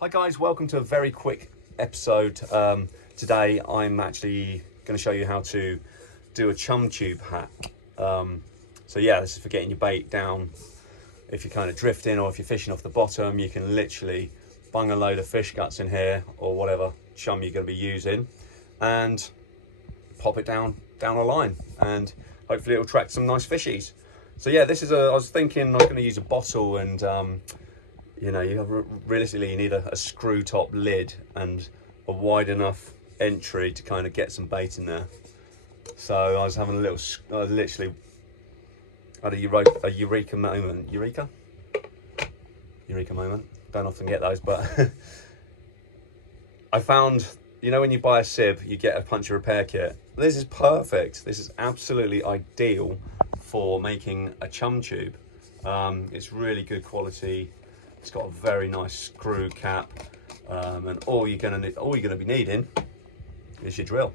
Hi guys, welcome to a very quick episode. Today I'm actually going to show you how to do a chum tube hack. So yeah, this is for getting your bait down. If you're kind of drifting or if you're fishing off the bottom, you can literally bung a load of fish guts in here or whatever chum you're going to be using and pop it down a line, and hopefully it'll attract some nice fishies. So yeah, this is I was thinking I was going to use a bottle, and you know, realistically you need a screw top lid and a wide enough entry to kind of get some bait in there. So I was having a little, literally had a eureka moment. Eureka moment. Don't often get those, but I found, you know, when you buy a sib, you get a puncture repair kit. This is perfect. This is absolutely ideal for making a chum tube. It's really good quality. It's got a very nice screw cap, and all you're gonna be needing is your drill.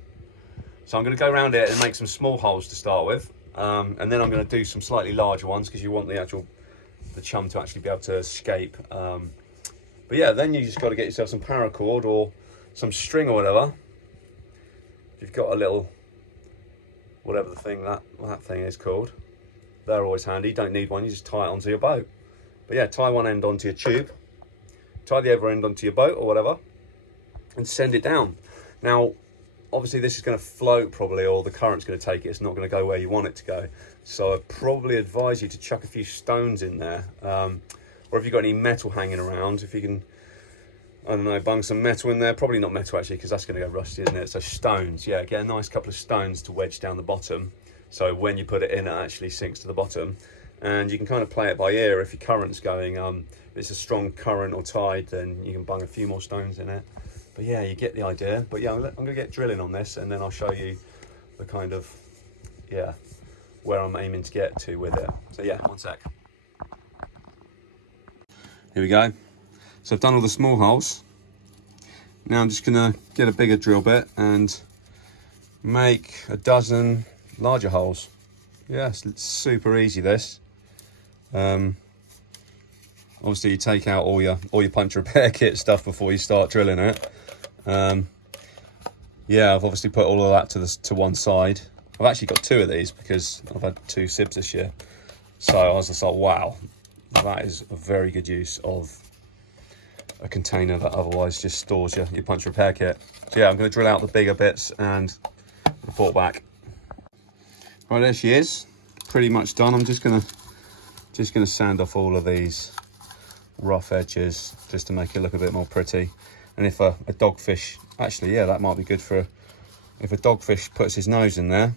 So I'm gonna go around it and make some small holes to start with, and then I'm gonna do some slightly larger ones because you want the chum to actually be able to escape. But yeah, then you just got to get yourself some paracord or some string or whatever. If you've got a little, whatever the thing that thing is called, they're always handy. Don't need one, you just tie it onto your boat. But yeah, tie one end onto your tube, tie the other end onto your boat or whatever, and send it down. Now, obviously this is going to float probably, or the current's going to take it. It's not going to go where you want it to go. So I'd probably advise you to chuck a few stones in there. Or if you've got any metal hanging around, if you can, I don't know, bung some metal in there. Probably not metal actually, because that's going to go rusty, isn't it? So stones, yeah, get a nice couple of stones to wedge down the bottom. So when you put it in, it actually sinks to the bottom. And you can kind of play it by ear. If your current's going, if it's a strong current or tide, then you can bung a few more stones in it. But yeah, you get the idea. But yeah, I'm going to get drilling on this, and then I'll show you the kind of, yeah, where I'm aiming to get to with it. So yeah, one sec. Here we go. So I've done all the small holes. Now I'm just going to get a bigger drill bit and make a dozen larger holes. Yes, it's super easy this. Obviously you take out all your puncture repair kit stuff before you start drilling it. Yeah, I've obviously put all of that to one side. I've actually got two of these because I've had 2 sibs this year. So I was just like, wow, that is a very good use of a container that otherwise just stores your puncture repair kit. So yeah, I'm going to drill out the bigger bits and report back. Right, there she is, pretty much done. I'm just gonna sand off all of these rough edges just to make it look a bit more pretty. And if a dogfish, actually, yeah, that might be good for, if a dogfish puts his nose in there,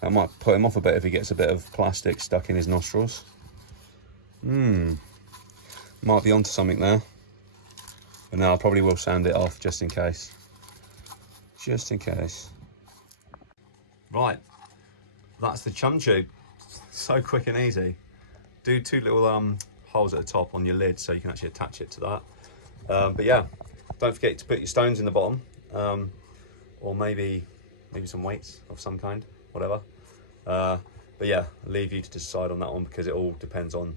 that might put him off a bit if he gets a bit of plastic stuck in his nostrils. Might be onto something there. But no, I probably will sand it off just in case. Just in case. Right. That's the chum tube. So quick and easy. Do 2 little holes at the top on your lid so you can actually attach it to that. But yeah, don't forget to put your stones in the bottom, or maybe some weights of some kind, whatever. But yeah, I'll leave you to decide on that one because it all depends on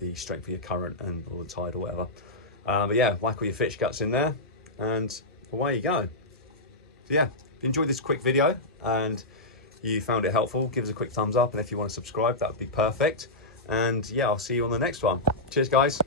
the strength of your current and or the tide or whatever. But yeah, whack all your fish guts in there and away you go. So yeah, if you enjoyed this quick video and you found it helpful, give us a quick thumbs up, and if you want to subscribe, that would be perfect. And yeah, I'll see you on the next one. Cheers guys.